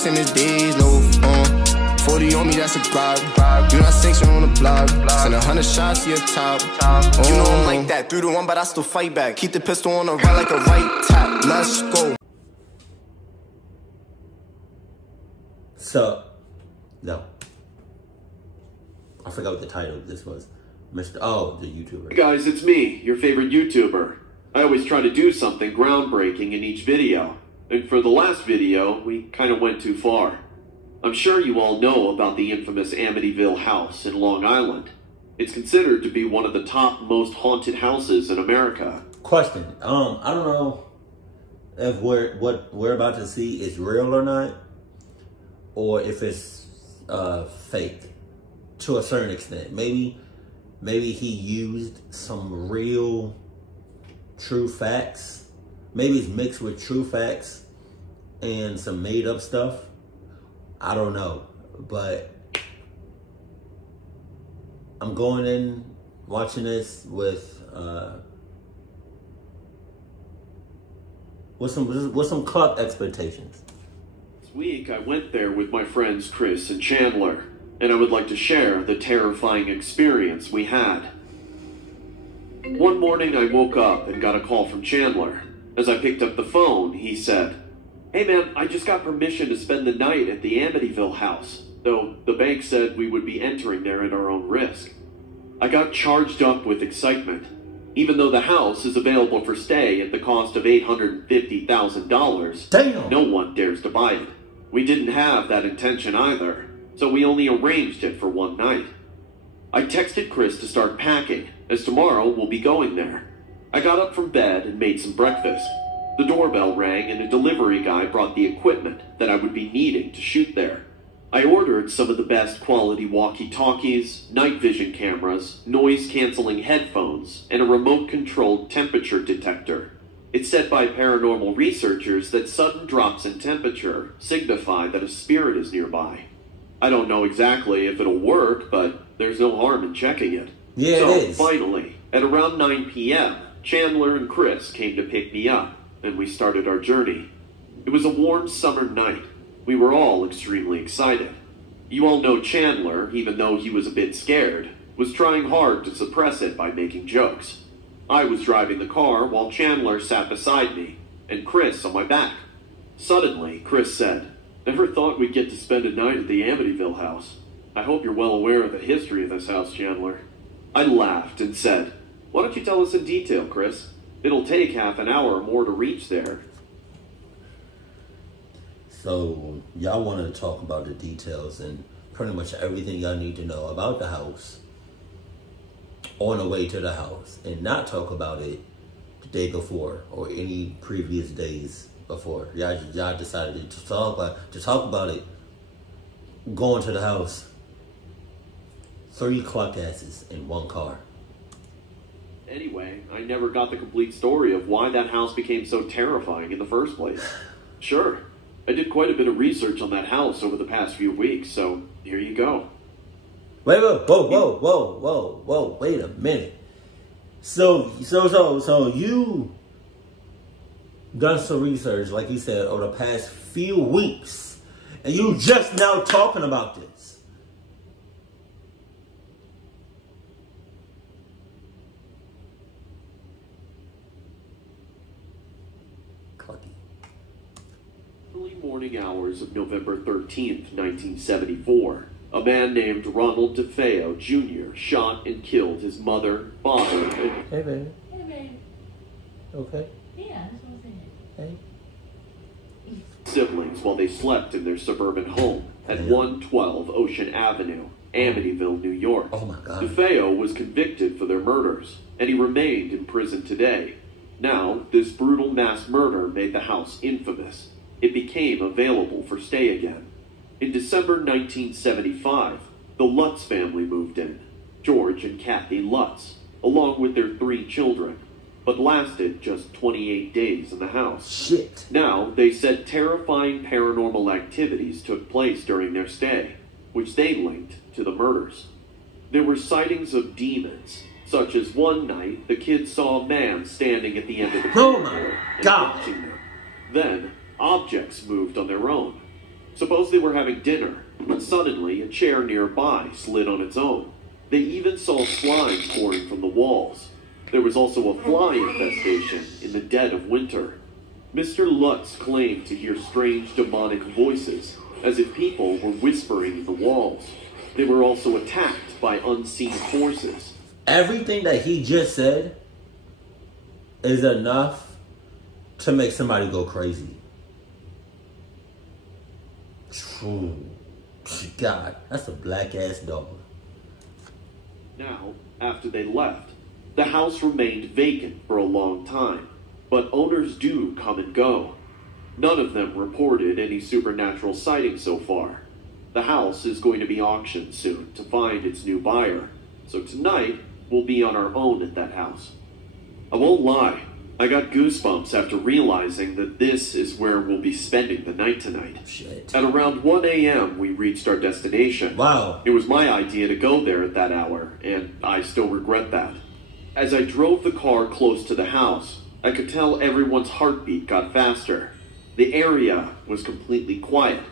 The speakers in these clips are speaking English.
Chris in his days, no, 40 on me, that's a bribe. You not sanction on the block. Send 100 shots to your top. You know I'm like that. 3-1, but I still fight back. Keep the pistol on the right like a right tap. Let's go. So, no. I forgot what the title of this was. The YouTuber. Hey guys, it's me, your favorite YouTuber. I always try to do something groundbreaking in each video. And for the last video, we kind of went too far. I'm sure you all know about the infamous Amityville house in Long Island. It's considered to be one of the top most haunted houses in America. Question. I don't know if what we're about to see is real or not, or if it's fake to a certain extent. Maybe he used some real true facts. Maybe it's mixed with true facts and some made up stuff. I don't know, but I'm going in watching this with some club expectations. This week I went there with my friends Chris and Chandler, and I would like to share the terrifying experience we had. One morning I woke up and got a call from Chandler. As I picked up the phone, he said, "Hey man, I just got permission to spend the night at the Amityville house, though the bank said we would be entering there at our own risk." I got charged up with excitement. Even though the house is available for stay at the cost of $850,000, Damn. No one dares to buy it. We didn't have that intention either, so we only arranged it for one night. I texted Chris to start packing, as tomorrow we'll be going there. I got up from bed and made some breakfast. The doorbell rang and a delivery guy brought the equipment that I would be needing to shoot there. I ordered some of the best quality walkie-talkies, night vision cameras, noise-canceling headphones, and a remote-controlled temperature detector. It's said by paranormal researchers that sudden drops in temperature signify that a spirit is nearby. I don't know exactly if it'll work, but there's no harm in checking it. Yeah, so, it is. Finally, at around 9 p.m., Chandler and Chris came to pick me up, and we started our journey. It was a warm summer night. We were all extremely excited. You all know Chandler, even though he was a bit scared, was trying hard to suppress it by making jokes. I was driving the car while Chandler sat beside me, and Chris on my back. Suddenly, Chris said, "Never thought we'd get to spend a night at the Amityville house. I hope you're well aware of the history of this house, Chandler." I laughed and said, "Why don't you tell us in detail, Chris? It'll take half an hour or more to reach there." So y'all want to talk about the details and pretty much everything y'all need to know about the house on the way to the house, and not talk about it the day before or any previous days before. Y'all decided to talk about it going to the house. 3 clock asses in one car. Anyway, I never got the complete story of why that house became so terrifying in the first place. Sure, I did quite a bit of research on that house over the past few weeks, so here you go. Wait, whoa, wait a minute. So you done some research, like you said, over the past few weeks, and you just now talking about this. Early morning hours of November 13th, 1974, a man named Ronald DeFeo Jr. shot and killed his mother, father, and... Hey, baby. Hey, baby. Okay. Yeah, that's what I'm saying. Hey. siblings while they slept in their suburban home at 112 Ocean Avenue, Amityville, New York. Oh my God. DeFeo was convicted for their murders, and he remained in prison today. Now, this brutal mass murder made the house infamous. It became available for stay again. In December 1975, the Lutz family moved in, George and Kathy Lutz, along with their 3 children, but lasted just 28 days in the house. Shit. Now, they said terrifying paranormal activities took place during their stay, which they linked to the murders. There were sightings of demons, such as one night the kids saw a man standing at the end of the corridor and watching them. Then, objects moved on their own. Suppose they were having dinner, when suddenly a chair nearby slid on its own. They even saw slime pouring from the walls. There was also a fly infestation in the dead of winter. Mr. Lutz claimed to hear strange demonic voices, as if people were whispering in the walls. They were also attacked by unseen forces. Everything that he just said is enough to make somebody go crazy. True. God, that's a black ass dog. Now, after they left, the house remained vacant for a long time, but owners do come and go. None of them reported any supernatural sightings so far. The house is going to be auctioned soon to find its new buyer, so tonight we'll be on our own at that house. I won't lie, I got goosebumps after realizing that this is where we'll be spending the night tonight. Shit. At around 1 a.m., we reached our destination. Wow. It was my idea to go there at that hour, and I still regret that. As I drove the car close to the house, I could tell everyone's heartbeat got faster. The area was completely quiet.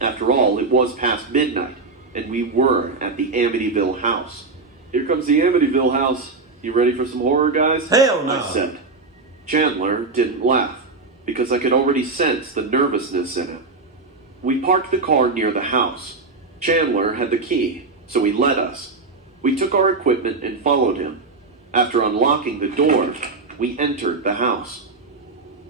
After all, it was past midnight, and we were at the Amityville house. Here comes the Amityville house. You ready for some horror, guys? Hell no. I said. Chandler didn't laugh, because I could already sense the nervousness in him. We parked the car near the house. Chandler had the key, so he led us. We took our equipment and followed him. After unlocking the door, we entered the house.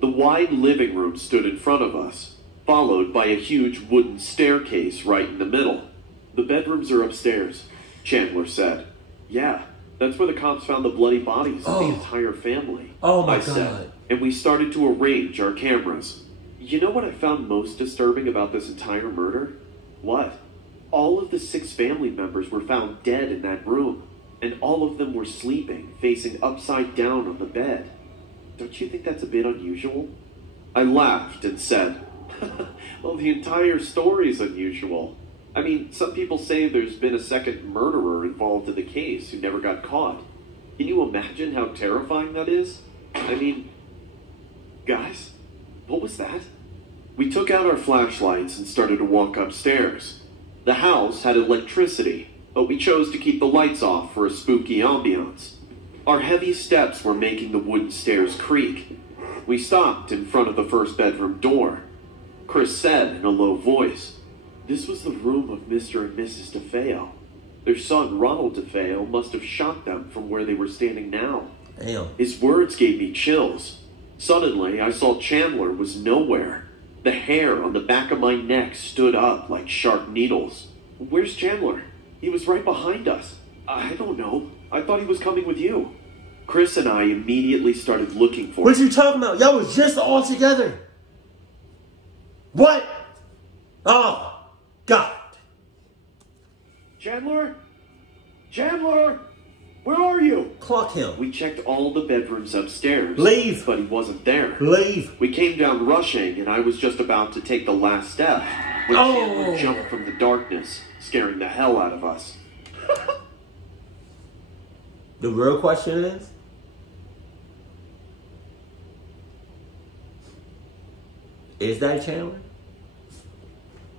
The wide living room stood in front of us, followed by a huge wooden staircase right in the middle. The bedrooms are upstairs, Chandler said. Yeah, that's where the cops found the bloody bodies of the entire family. Oh my I God. said, and we started to arrange our cameras. You know what I found most disturbing about this entire murder? What? All of the 6 family members were found dead in that room, and all of them were sleeping, facing upside down on the bed. Don't you think that's a bit unusual? I laughed and said, well, the entire story is unusual. I mean, some people say there's been a second murderer involved in the case who never got caught. Can you imagine how terrifying that is? I mean, guys, what was that? We took out our flashlights and started to walk upstairs. The house had electricity, but we chose to keep the lights off for a spooky ambiance. Our heavy steps were making the wooden stairs creak. We stopped in front of the first bedroom door. Chris said in a low voice, this was the room of Mr. and Mrs. DeFeo. Their son, Ronald DeFeo, must have shot them from where they were standing now. Damn. His words gave me chills. Suddenly, I saw Chandler was nowhere. The hair on the back of my neck stood up like sharp needles. Where's Chandler? He was right behind us. I don't know. I thought he was coming with you. Chris and I immediately started looking for him. What you talking about? Y'all was just all together. What? Oh, God. Chandler? Chandler? Where are you? Clock him. We checked all the bedrooms upstairs. Leave. But he wasn't there. Leave. We came down rushing, and I was just about to take the last step when Chandler jumped from the darkness, scaring the hell out of us. The real question is that Chandler?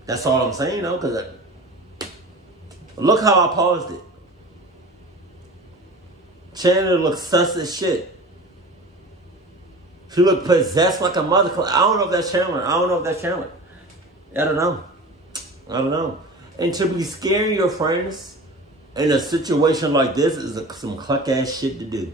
That's all I'm saying, though, because look how I paused it. Chandler looks sus as shit. She looked possessed like a mother. I don't know if that's Chandler. I don't know. And to be scaring your friends in a situation like this is some cluck ass shit to do.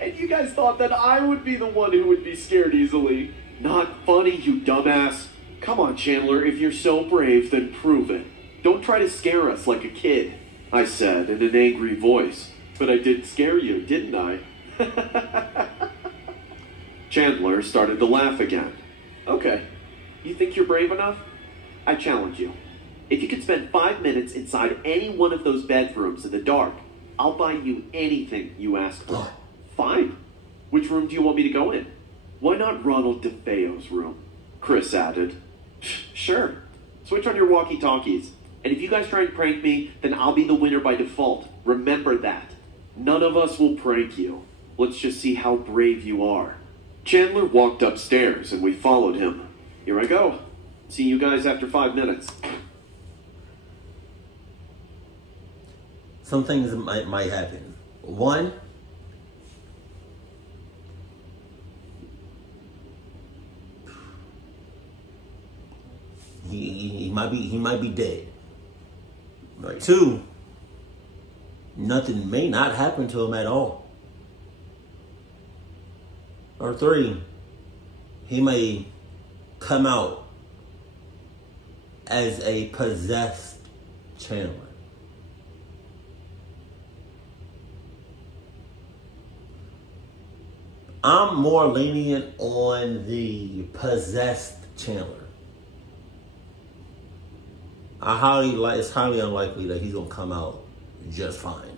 And you guys thought that I would be the one who would be scared easily. Not funny, you dumbass. Come on, Chandler, if you're so brave, then prove it. Don't try to scare us like a kid, I said in an angry voice. But I did scare you, didn't I? Chandler started to laugh again. Okay, you think you're brave enough? I challenge you. If you could spend 5 minutes inside any one of those bedrooms in the dark, I'll buy you anything you ask for. Fine. Which room do you want me to go in? Why not Ronald DeFeo's room? Chris added. Sure. Switch on your walkie-talkies. And if you guys try and prank me, then I'll be the winner by default. Remember that. None of us will prank you. Let's just see how brave you are. Chandler walked upstairs and we followed him. Here I go. See you guys after 5 minutes. Some things might happen. One, he might be dead. Right. Two, nothing may not happen to him at all. Or three, he may come out as a possessed Chandler. I'm more lenient on the possessed Chandler. It's highly unlikely that he's gonna come out just fine.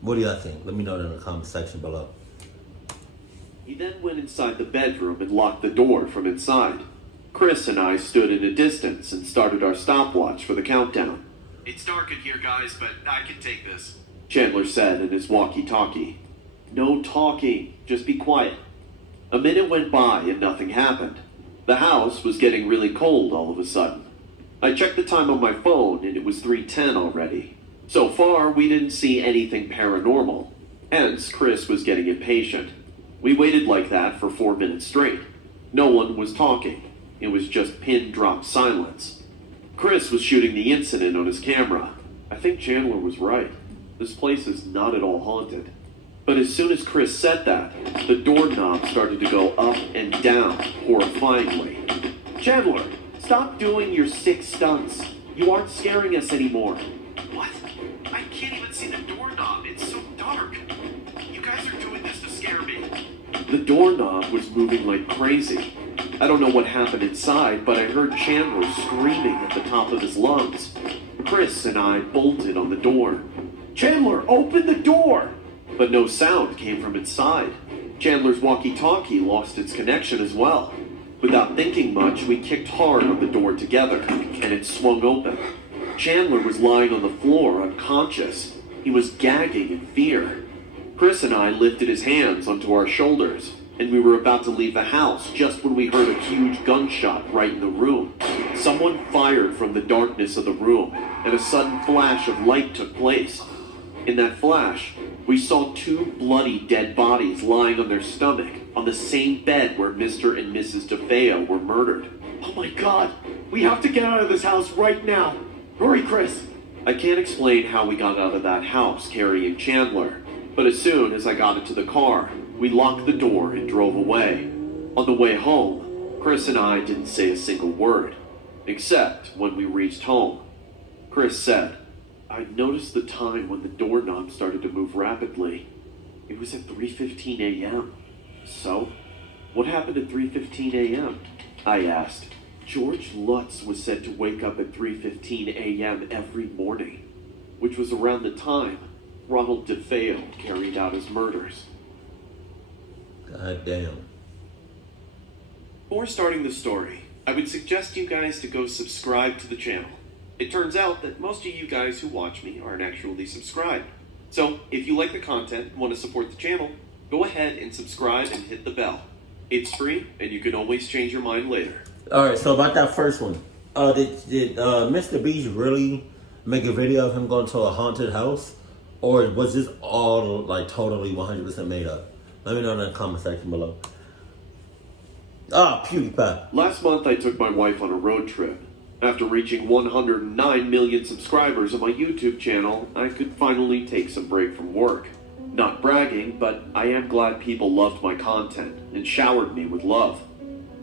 What do y'all think? Let me know in the comment section below. He then went inside the bedroom and locked the door from inside. Chris and I stood in a distance and started our stopwatch for the countdown. It's dark in here, guys, but I can take this, Chandler said in his walkie-talkie. No talking, just be quiet. A minute went by and nothing happened. The house was getting really cold all of a sudden. I checked the time on my phone and it was 3:10 already. So far, we didn't see anything paranormal. Hence, Chris was getting impatient. We waited like that for 4 minutes straight. No one was talking. It was just pin-drop silence. Chris was shooting the incident on his camera. I think Chandler was right. This place is not at all haunted. But as soon as Chris said that, the doorknob started to go up and down horrifyingly. Chandler, stop doing your sick stunts. You aren't scaring us anymore. What? I can't even see the doorknob. It's so dark. You guys are doing this to scare me. The doorknob was moving like crazy. I don't know what happened inside, but I heard Chandler screaming at the top of his lungs. Chris and I bolted on the door. Chandler, open the door! But no sound came from inside. Chandler's walkie-talkie lost its connection as well. Without thinking much, we kicked hard on the door together, and it swung open. Chandler was lying on the floor, unconscious. He was gagging in fear. Chris and I lifted his hands onto our shoulders, and we were about to leave the house just when we heard a huge gunshot right in the room. Someone fired from the darkness of the room, and a sudden flash of light took place. In that flash, we saw two bloody dead bodies lying on their stomach on the same bed where Mr. and Mrs. DeFeo were murdered. Oh my God! We have to get out of this house right now! Hurry, Chris! I can't explain how we got out of that house carrying Chandler, but as soon as I got into the car, we locked the door and drove away. On the way home, Chris and I didn't say a single word, except when we reached home. Chris said, I noticed the time when the doorknob started to move rapidly. It was at 3:15 a.m. So, what happened at 3:15 a.m.? I asked. George Lutz was said to wake up at 3:15 a.m. every morning, which was around the time Ronald DeFeo carried out his murders. God damn. Before starting the story, I would suggest you guys to go subscribe to the channel. It turns out that most of you guys who watch me aren't actually subscribed. So, if you like the content and want to support the channel, go ahead and subscribe and hit the bell. It's free, and you can always change your mind later. Alright, so about that first one. Did Mr. Beast really make a video of him going to a haunted house? Or was this all, like, totally 100% made up? Let me know in the comment section below. PewDiePie. Last month, I took my wife on a road trip. After reaching 109 million subscribers on my YouTube channel, I could finally take some break from work. Not bragging, but I am glad people loved my content and showered me with love.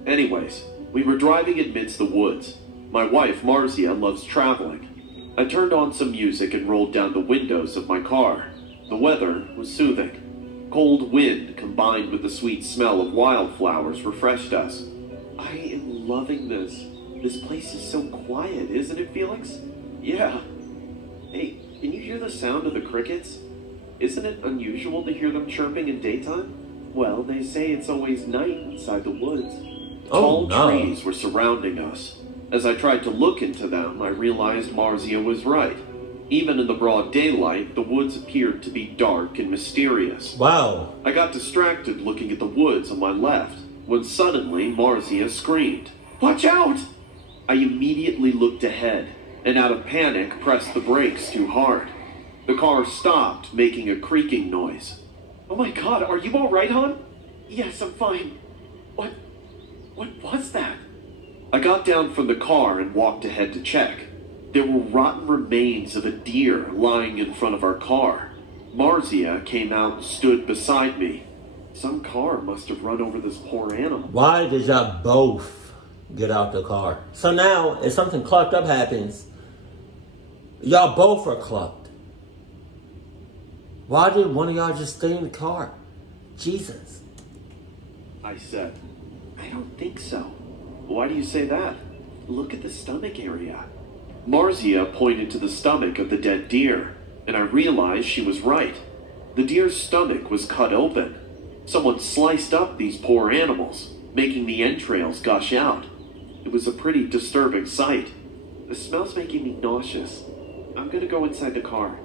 Anyways, we were driving amidst the woods. My wife, Marzia, loves traveling. I turned on some music and rolled down the windows of my car. The weather was soothing. Cold wind combined with the sweet smell of wildflowers refreshed us. I am loving this. This place is so quiet, isn't it, Felix? Yeah. Hey, can you hear the sound of the crickets? Isn't it unusual to hear them chirping in daytime? Well, they say it's always night inside the woods. Tall trees were surrounding us. As I tried to look into them, I realized Marzia was right. Even in the broad daylight, the woods appeared to be dark and mysterious. Wow. I got distracted looking at the woods on my left when suddenly Marcia screamed, "Watch out!" I immediately looked ahead and out of panic pressed the brakes too hard. The car stopped, making a creaking noise. "Oh my God, are you all right, hon?" "Yes, I'm fine." What was that?" I got down from the car and walked ahead to check. There were rotten remains of a deer lying in front of our car. Marcia came out and stood beside me. Some car must have run over this poor animal. Why did y'all both get out the car? So now, if something clucked up happens, y'all both are clucked. Why did one of y'all just stay in the car? Jesus. I said, "I don't think so." "Why do you say that?" "Look at the stomach area." Marcia pointed to the stomach of the dead deer, and I realized she was right. The deer's stomach was cut open. Someone sliced up these poor animals, making the entrails gush out. It was a pretty disturbing sight. "The smell's making me nauseous. I'm gonna go inside the car."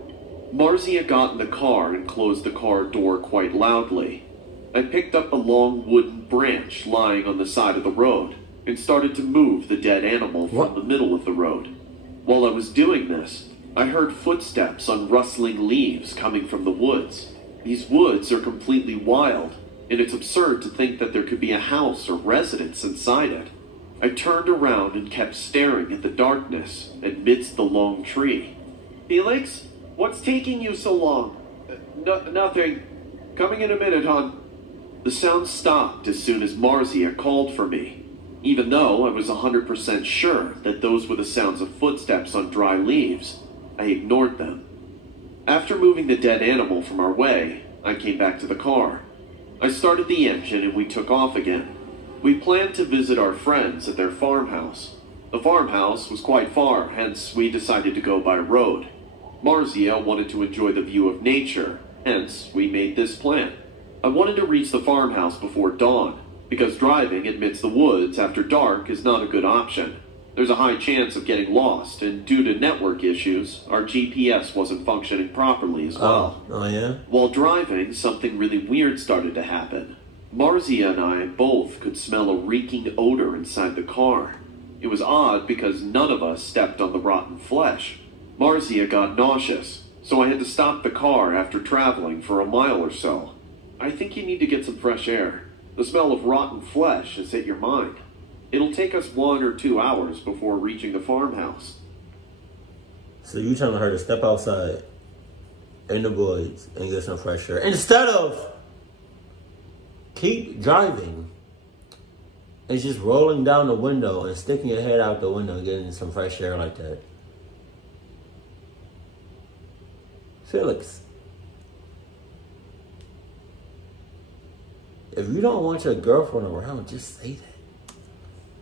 Marcia got in the car and closed the car door quite loudly. I picked up a long wooden branch lying on the side of the road and started to move the dead animal from the middle of the road. While I was doing this, I heard footsteps on rustling leaves coming from the woods. These woods are completely wild, and it's absurd to think that there could be a house or residence inside it. I turned around and kept staring at the darkness amidst the long tree. "Felix, what's taking you so long?" Nothing. Coming in a minute, hon." The sound stopped as soon as Marcia called for me. Even though I was 100% sure that those were the sounds of footsteps on dry leaves, I ignored them. After moving the dead animal from our way, I came back to the car. I started the engine and we took off again. We planned to visit our friends at their farmhouse. The farmhouse was quite far, hence we decided to go by road. Marcia wanted to enjoy the view of nature, hence we made this plan. I wanted to reach the farmhouse before dawn, because driving amidst the woods after dark is not a good option. There's a high chance of getting lost, and due to network issues, our GPS wasn't functioning properly as well. Oh yeah? While driving, something really weird started to happen. Marcia and I both could smell a reeking odor inside the car. It was odd because none of us stepped on the rotten flesh. Marcia got nauseous, so I had to stop the car after traveling for a mile or so. "I think you need to get some fresh air. The smell of rotten flesh has hit your mind. It'll take us 1 or 2 hours before reaching the farmhouse." So you telling her to step outside in the woods and get some fresh air instead of keep driving and just rolling down the window and sticking your head out the window and getting some fresh air like that. Felix, if you don't want your girlfriend around, just say that.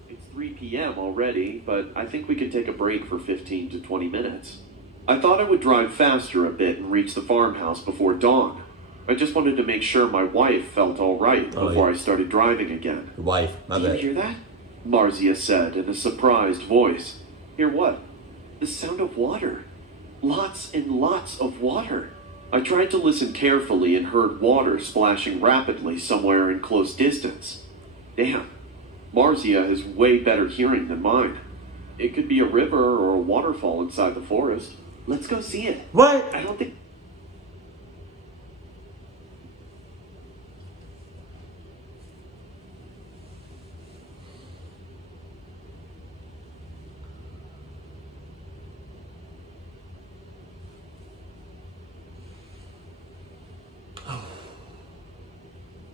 It's 3 p.m. already, but I think we can take a break for 15 to 20 minutes. I thought I would drive faster a bit and reach the farmhouse before dawn. I just wanted to make sure my wife felt all right before I started driving again. Your wife, my bad. "Do you hear that?" Marcia said in a surprised voice. "Hear what?" "The sound of water. Lots and lots of water." I tried to listen carefully and heard water splashing rapidly somewhere in close distance. Damn, Marcia has way better hearing than mine. It could be a river or a waterfall inside the forest. Let's go see it. What? I don't think...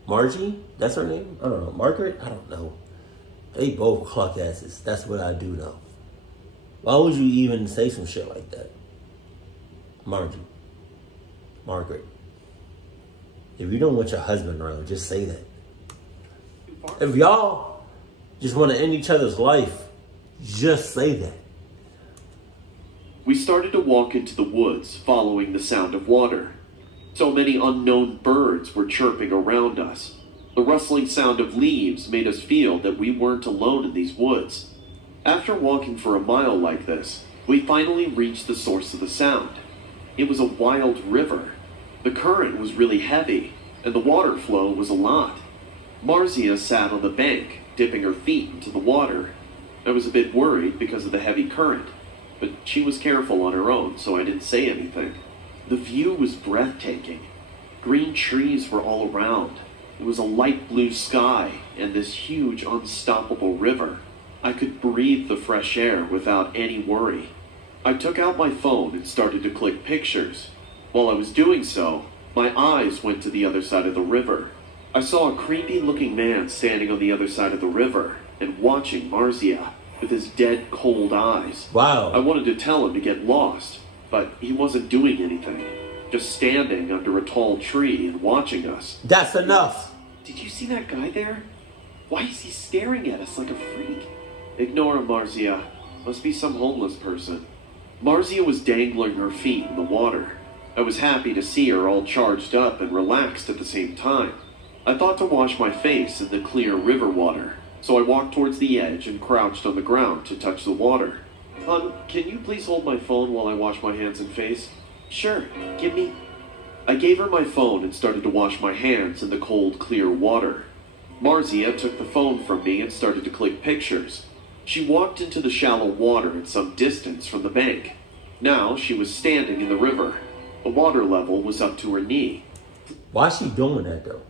Margie? That's her name? I don't know. Margaret? I don't know. They both cluck asses. That's what I do know. Why would you even say some shit like that? Margie. Margaret. If you don't want your husband around, just say that. If y'all just want to end each other's life, just say that. We started to walk into the woods, following the sound of water. So many unknown birds were chirping around us. The rustling sound of leaves made us feel that we weren't alone in these woods. After walking for a mile like this, We finally reached the source of the sound. It was a wild river. The current was really heavy, and the water flow was a lot. Marzia sat on the bank, dipping her feet into the water. I was a bit worried because of the heavy current, but she was careful on her own, so I didn't say anything. The view was breathtaking. Green trees were all around. It was a light blue sky and this huge, unstoppable river. I could breathe the fresh air without any worry. I took out my phone and started to click pictures. While I was doing so, my eyes went to the other side of the river. I saw a creepy-looking man standing on the other side of the river and watching Marzia with his dead, cold eyes. Wow. I wanted to tell him to get lost, but he wasn't doing anything, just standing under a tall tree and watching us. That's enough. Did you see that guy there? Why is he staring at us like a freak? Ignore him, Marzia. Must be some homeless person. Marzia was dangling her feet in the water. I was happy to see her all charged up and relaxed at the same time. I thought to wash my face in the clear river water, so I walked towards the edge and crouched on the ground to touch the water. Hon, can you please hold my phone while I wash my hands and face? Sure, give me... I gave her my phone and started to wash my hands in the cold, clear water. Marzia took the phone from me and started to click pictures. She walked into the shallow water at some distance from the bank. Now she was standing in the river. The water level was up to her knee. Why is she doing that, though?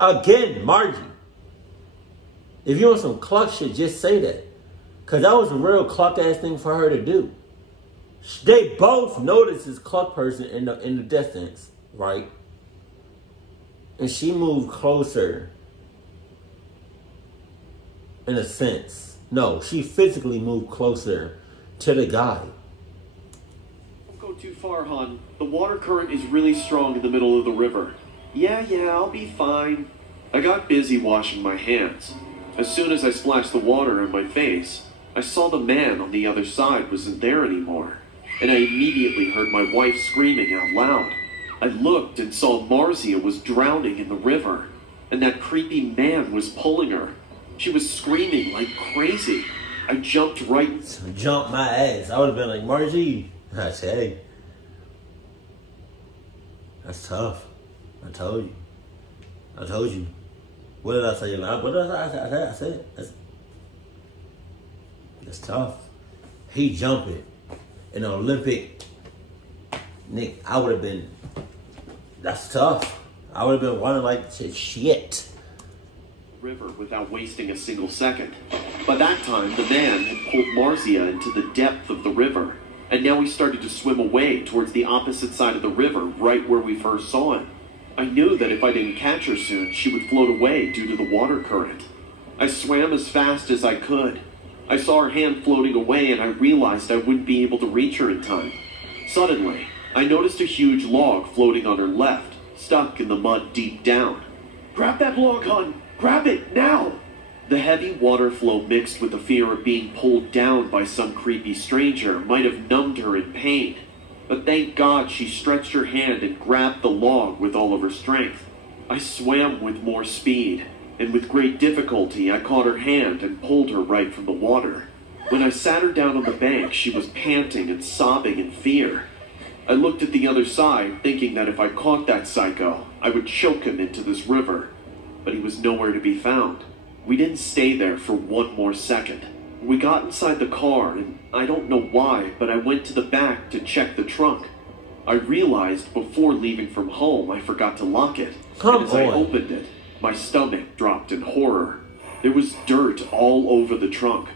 Again, Margie. If you want some cluck shit, just say that. Because that was a real cluck-ass thing for her to do. They both noticed this cluck person in the distance, right? And she moved closer. In a sense. No, she physically moved closer to the guy. Don't go too far, hon. The water current is really strong in the middle of the river. Yeah, I'll be fine. I got busy washing my hands. As soon as I splashed the water in my face, I saw the man on the other side wasn't there anymore, and I immediately heard my wife screaming out loud. I looked and saw Marzia was drowning in the river, and that creepy man was pulling her. She was screaming like crazy. I jumped right... Jumped my ass. I would have been like, Margie. I said, hey. That's tough. I told you. What did I say? What did I say? That's tough. He jumped it. In an Olympic, Nick, I would have been, that's tough. I would have been running like shit. River without wasting a single second. By that time, the man had pulled Marzia into the depth of the river, and now he started to swim away towards the opposite side of the river, right where we first saw him. I knew that if I didn't catch her soon, she would float away due to the water current. I swam as fast as I could. I saw her hand floating away, and I realized I wouldn't be able to reach her in time. Suddenly, I noticed a huge log floating on her left, stuck in the mud deep down. Grab that log, hon! Grab it, now! The heavy water flow mixed with the fear of being pulled down by some creepy stranger might have numbed her in pain. But thank God she stretched her hand and grabbed the log with all of her strength. I swam with more speed, and with great difficulty I caught her hand and pulled her right from the water. When I sat her down on the bank, she was panting and sobbing in fear. I looked at the other side, thinking that if I caught that psycho, I would choke him into this river. But he was nowhere to be found. We didn't stay there for one more second. We got inside the car, and I don't know why, but I went to the back to check the trunk. I realized before leaving from home I forgot to lock it. And as I opened it, my stomach dropped in horror. There was dirt all over the trunk.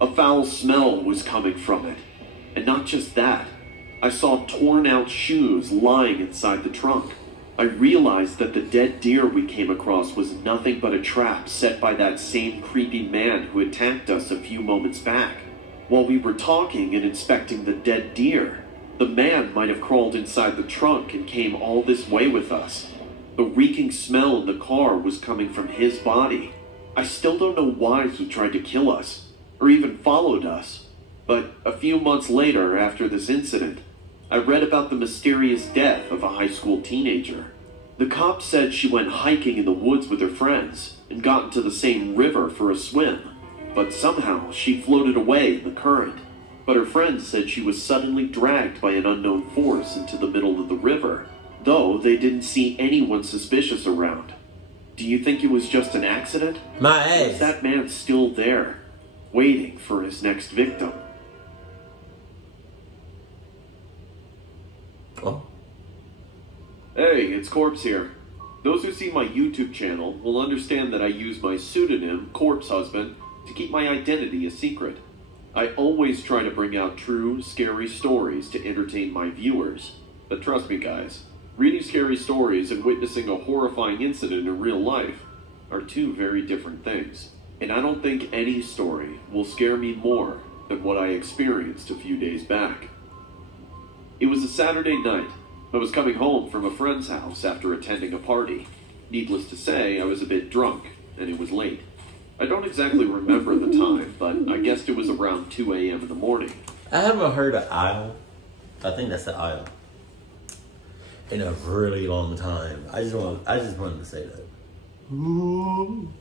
A foul smell was coming from it. And not just that, I saw torn out shoes lying inside the trunk. I realized that the dead deer we came across was nothing but a trap set by that same creepy man who attacked us a few moments back. While we were talking and inspecting the dead deer, the man might have crawled inside the trunk and came all this way with us. The reeking smell in the car was coming from his body. I still don't know why he tried to kill us, or even followed us. But a few months later, after this incident, I read about the mysterious death of a high school teenager. The cops said she went hiking in the woods with her friends and got into the same river for a swim, but somehow she floated away in the current. but her friends said she was suddenly dragged by an unknown force into the middle of the river, though they didn't see anyone suspicious around. Do you think it was just an accident? My Or ass. is that man still there, waiting for his next victim? Oh. Hey, it's Corpse here. Those who see my YouTube channel will understand that I use my pseudonym, Corpse Husband, to keep my identity a secret. I always try to bring out true, scary stories to entertain my viewers. But trust me, guys, reading scary stories and witnessing a horrifying incident in real life are two very different things. And I don't think any story will scare me more than what I experienced a few days back. It was a Saturday night. I was coming home from a friend's house after attending a party. Needless to say, I was a bit drunk, and it was late. I don't exactly remember the time, but I guessed it was around 2 a.m. in the morning. I haven't heard of Isle. I think that's the Isle. In a really long time. I just wanted to say that. Ooh,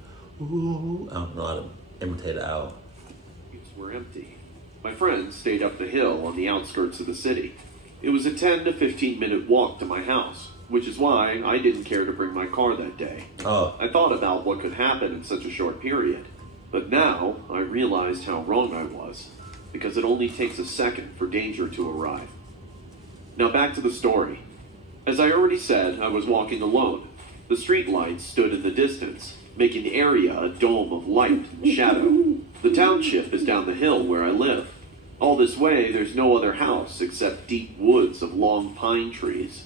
ooh. I don't know how to imitate an owl. Streets were empty. My friends stayed up the hill on the outskirts of the city. It was a 10 to 15 minute walk to my house, which is why I didn't care to bring my car that day. Oh. I thought about what could happen in such a short period. But now I realized how wrong I was, because it only takes a second for danger to arrive. Now back to the story. As I already said, I was walking alone. The street lights stood in the distance, making the area a dome of light and shadow. The township is down the hill where I live. All this way, there's no other house except deep woods of long pine trees.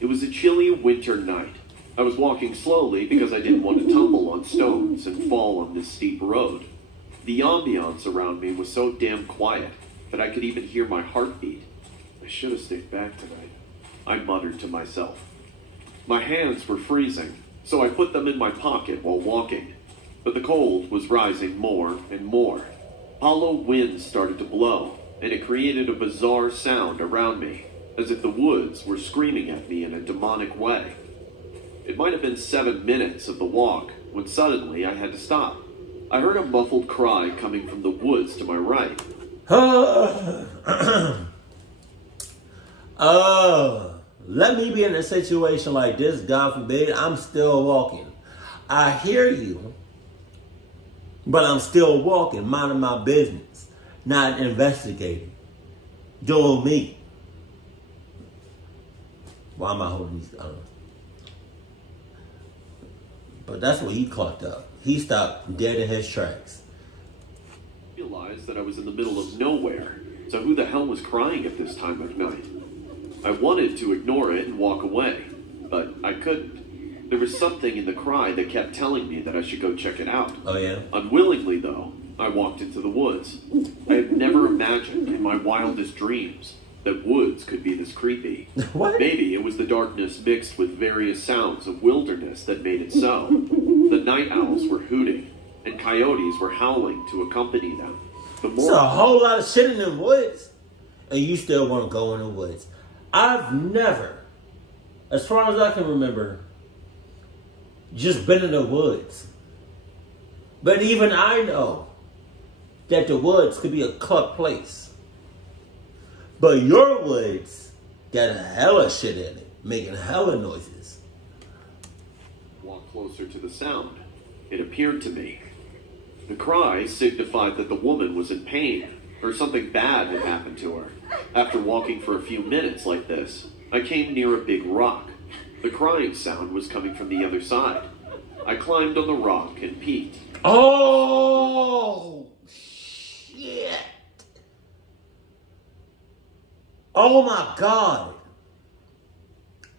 It was a chilly winter night. I was walking slowly because I didn't want to tumble on stones and fall on this steep road. The ambiance around me was so damn quiet that I could even hear my heartbeat. I should have stayed back tonight, I muttered to myself. My hands were freezing, so I put them in my pocket while walking. But the cold was rising more and more. Hollow winds started to blow, and it created a bizarre sound around me, as if the woods were screaming at me in a demonic way. It might have been 7 minutes of the walk, when suddenly I had to stop. I heard a muffled cry coming from the woods to my right. Let me be in a situation like this, God forbid, I'm still walking. I hear you, but I'm still walking, minding my business, not investigating, doing me. Why am I holding these? I don't know. But that's what he clocked up. He stopped dead in his tracks. I realized that I was in the middle of nowhere, so who the hell was crying at this time of night? I wanted to ignore it and walk away, but I couldn't. There was something in the cry that kept telling me that I should go check it out. Oh, yeah? Unwillingly, though, I walked into the woods. I had never imagined in my wildest dreams that woods could be this creepy. What? Maybe it was the darkness mixed with various sounds of wilderness that made it so. The night owls were hooting, and coyotes were howling to accompany them. The There's more a whole lot of shit in the woods, and you still want to go in the woods. I've never, as far as I can remember, just been in the woods. But even I know that the woods could be a cut place. But your woods got a hella shit in it, making hella noises. walked closer to the sound. It appeared to me. The cry signified that the woman was in pain, or something bad had happened to her. After walking for a few minutes like this, I came near a big rock. The crying sound was coming from the other side. I climbed on the rock and peeked. Oh, shit. Oh my God.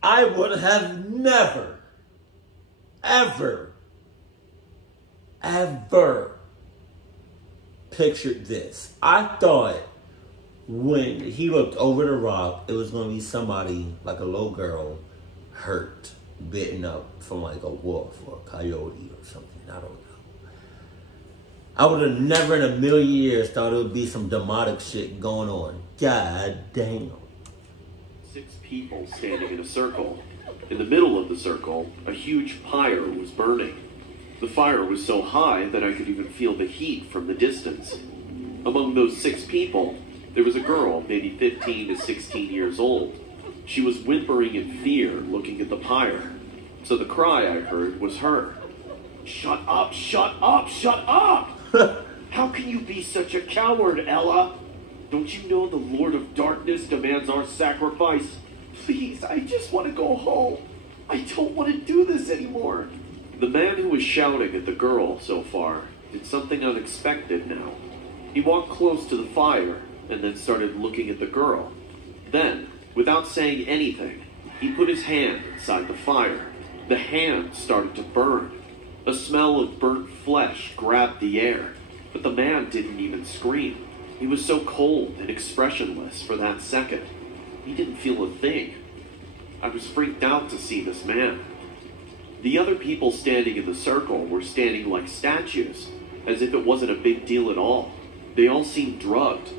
I would have never, ever pictured this. I thought when he looked over the rock, it was going to be somebody, like a little girl, hurt, bitten up from like a wolf or a coyote or something. I don't know. I would have never in a million years thought it would be some demonic shit going on. God damn. 6 people standing in a circle. In the middle of the circle, a huge pyre was burning. The fire was so high that I could even feel the heat from the distance. Among those 6 people, there There was a girl, maybe 15 to 16 years old. She was whimpering in fear, looking at the pyre. So the cry I heard was her. Shut up, shut up, shut up! How can you be such a coward, Ella? Don't you know the Lord of Darkness demands our sacrifice? Please, I just want to go home. I don't want to do this anymore. The man who was shouting at the girl so far did something unexpected now. He walked close to the fire and then started looking at the girl. Then, without saying anything, he put his hand inside the fire. The hand started to burn. A smell of burnt flesh grabbed the air, but the man didn't even scream. He was so cold and expressionless for that second. He didn't feel a thing. I was freaked out to see this man. The other people standing in the circle were standing like statues, as if it wasn't a big deal at all. They all seemed drugged.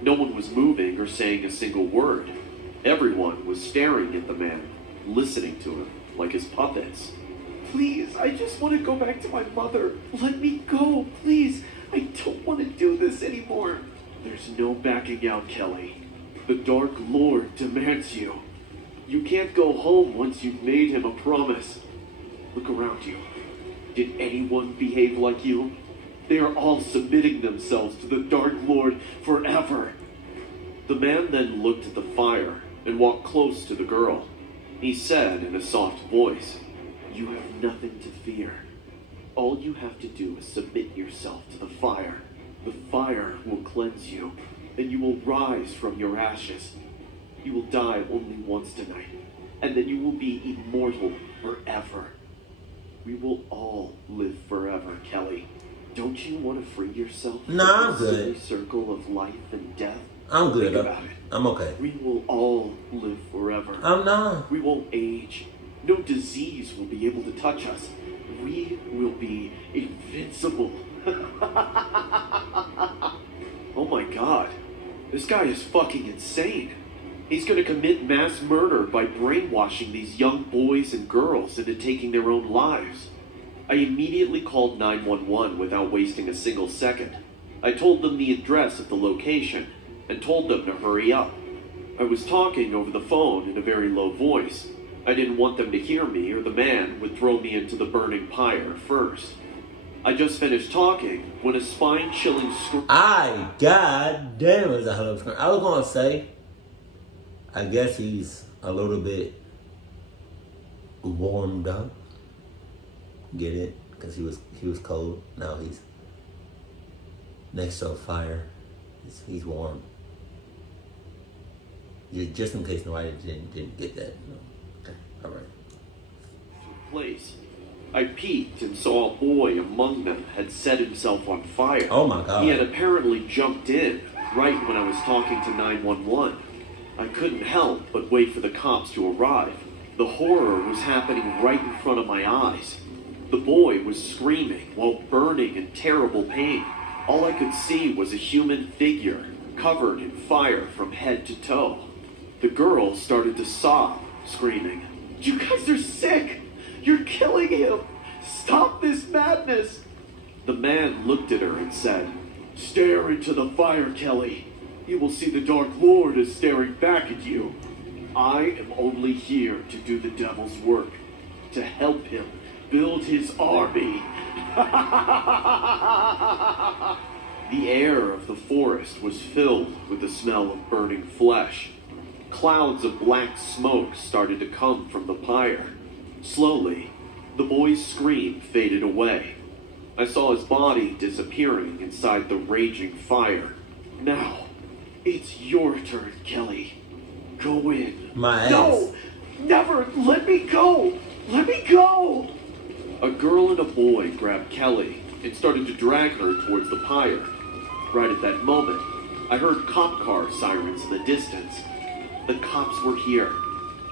No one was moving or saying a single word. Everyone was staring at the man, listening to him like his puppets. Please, I just want to go back to my mother. Let me go, please. I don't want to do this anymore. There's no backing out, Kelly. The Dark Lord demands you. You can't go home once you've made him a promise. Look around you. Did anyone behave like you? They are all submitting themselves to the Dark Lord forever. The man then looked at the fire and walked close to the girl. He said in a soft voice, You have nothing to fear. All you have to do is submit yourself to the fire. The fire will cleanse you, and you will rise from your ashes. You will die only once tonight, and then you will be immortal forever. We will all live forever, Kelly. Don't you want to free yourself from Nah, I'm the good. silly circle of life and death? I'm good. Think about it. I'm okay. We will all live forever. I'm not. We won't age. No disease will be able to touch us. We will be invincible. Oh my god. This guy is fucking insane. He's gonna commit mass murder by brainwashing these young boys and girls into taking their own lives. I immediately called 911 without wasting a single second. I told them the address of the location and told them to hurry up. I was talking over the phone in a very low voice. I didn't want them to hear me or the man would throw me into the burning pyre first. I just finished talking when a spine-chilling scream... God damn, is a hell of a scream. I was gonna say, I guess he's a little bit warmed up. Get it? Because he was cold. Now he's next to a fire. He's warm. Just in case nobody didn't get that. No. Okay, all right. Place. I peeked and saw a boy among them had set himself on fire. Oh my god. He had apparently jumped in right when I was talking to 911. I couldn't help but wait for the cops to arrive. The horror was happening right in front of my eyes. The boy was screaming while burning in terrible pain. All I could see was a human figure covered in fire from head to toe. The girl started to sob, screaming, You guys are sick! You're killing him! Stop this madness! The man looked at her and said, Stare into the fire, Kelly. You will see the Dark Lord is staring back at you. I am only here to do the devil's work, to help him build his army. The air of the forest was filled with the smell of burning flesh. Clouds of black smoke started to come from the pyre. Slowly, the boy's scream faded away. I saw his body disappearing inside the raging fire. Now, it's your turn, Kelly. Go in. My ass. No! Never! Let me go! Let me go! A girl and a boy grabbed Kelly and started to drag her towards the pyre. Right at that moment, I heard cop car sirens in the distance. The cops were here.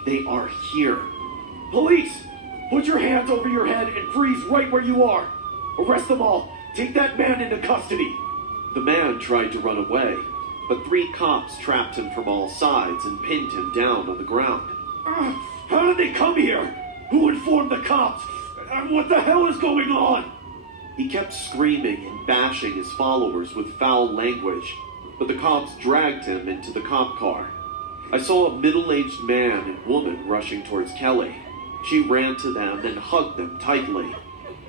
They are here. Police! Put your hands over your head and freeze right where you are. Arrest them all. Take that man into custody. The man tried to run away, but 3 cops trapped him from all sides and pinned him down on the ground. How did they come here? Who informed the cops? What the hell is going on? He kept screaming and bashing his followers with foul language. but the cops dragged him into the cop car. I saw a middle-aged man and woman rushing towards Kelly. She ran to them and hugged them tightly.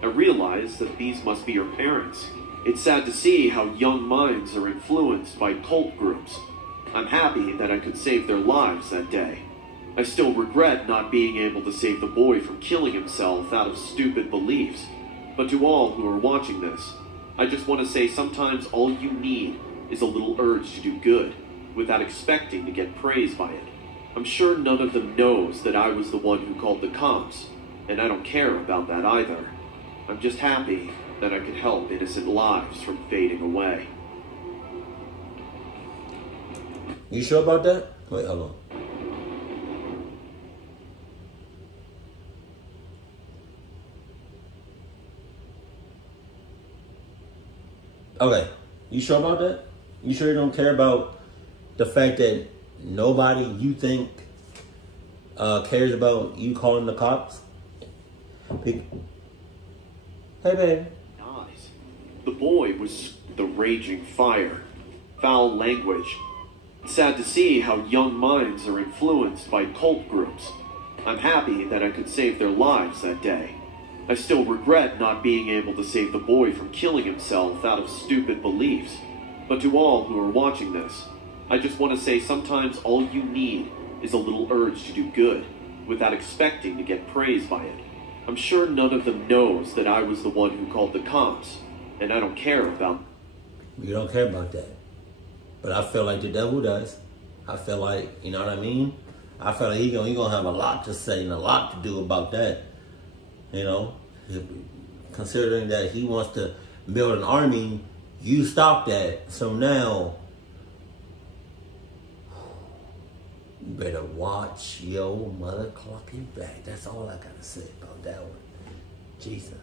I realized that these must be her parents. It's sad to see how young minds are influenced by cult groups. I'm happy that I could save their lives that day. I still regret not being able to save the boy from killing himself out of stupid beliefs. But to all who are watching this, I just want to say sometimes all you need is a little urge to do good, without expecting to get praised by it. I'm sure none of them knows that I was the one who called the cops, and I don't care about that either. I'm just happy that I could help innocent lives from fading away. You sure about that? Wait, hold on. Okay, you sure about that? You sure you don't care about the fact that nobody you think cares about you calling the cops? Hey, baby. Eyes. The boy was the raging fire, foul language. It's sad to see how young minds are influenced by cult groups. I'm happy that I could save their lives that day. I still regret not being able to save the boy from killing himself out of stupid beliefs. But to all who are watching this, I just want to say sometimes all you need is a little urge to do good, without expecting to get praised by it. I'm sure none of them knows that I was the one who called the cops, and I don't care about... You don't care about that. But I feel like the devil does. I feel like, you know what I mean? I feel like he gonna have a lot to say and a lot to do about that. You know, considering that he wants to build an army, you stop that. So now, you better watch your mother clocking back. That's all I gotta say about that one. Jesus.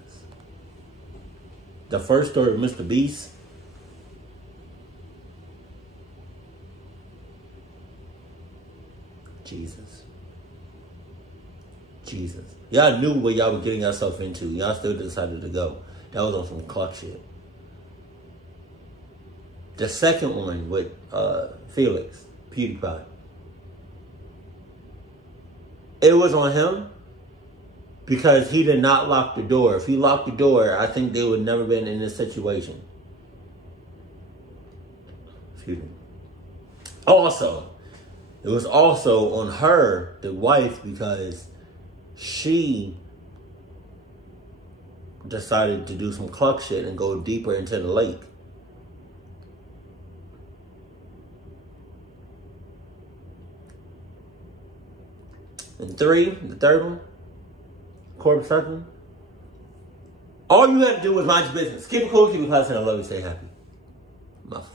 The first story of Mr. Beast. Jesus. Y'all knew what y'all were getting yourself into. Y'all still decided to go. That was on some clock shit. The second one with Felix, PewDiePie. It was on him because he did not lock the door. If he locked the door, I think they would never been in this situation. Excuse me. Also, it was also on her, the wife, because she decided to do some cluck shit and go deeper into the lake. And three, the third one, Corpse Hunting. All you have to do is mind your business. Keep it cool, keep it classy, and I love you, stay happy. Muffin.